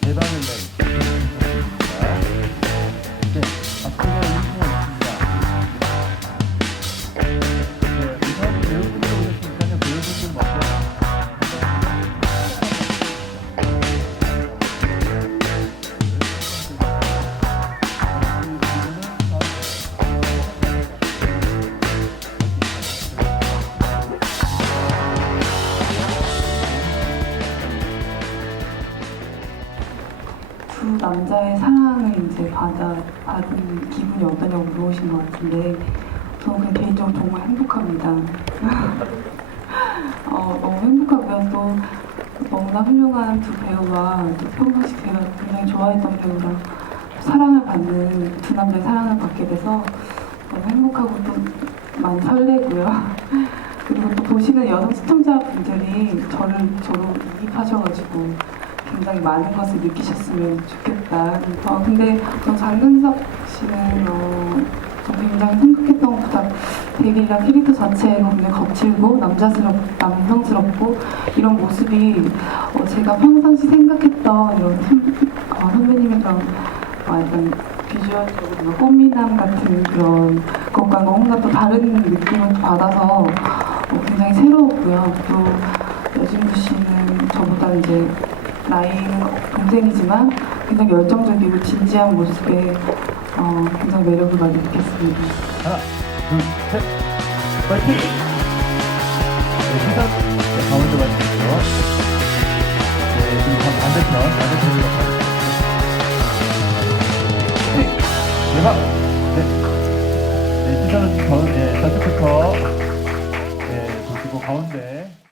대박입니다. 남자의 사랑을 이제 받아 받은 기분이 어떠냐고 물어보신 것 같은데 저는 개인적으로 정말 행복합니다. 어, 너무 행복하고요. 또 너무나 훌륭한 두 배우와 또 평상시 제가 굉장히 좋아했던 배우랑 사랑을 받는 두 남자의 사랑을 받게 돼서 너무 행복하고 또 많이 설레고요. 그리고 또 보시는 여성 시청자분들이 저를 저로 이입하셔가지고 굉장히 많은 것을 느끼셨으면 좋겠다. 어, 근데 전 장근석 씨는 어, 저 굉장히 생각했던 것보다 데뷔라 캐릭터 자체가 굉장히 거칠고 남자스럽, 남성스럽고 이런 모습이 어, 제가 평상시 생각했던 이런 선, 어, 선배님의 그런 어, 약간 비주얼적으로 뭔가 꽃미남 같은 그런 것과 너무나 또 다른 느낌을 또 받아서 어, 굉장히 새로웠고요. 또 여진구 씨는 저보다 이제 나이는 동생이지만 굉장히 열정적이고 진지한 모습에 어, 굉장히 매력을 많이 느꼈습니다. 하나, 둘, 셋, 파이팅! 네, 네, 가운데 맞추시고요. 네, 반- 반대편, 반대편으로 가겠습니다. 네! 네. 네, 시선은 가운데, 좌측부터, 네, 보시고 가운데.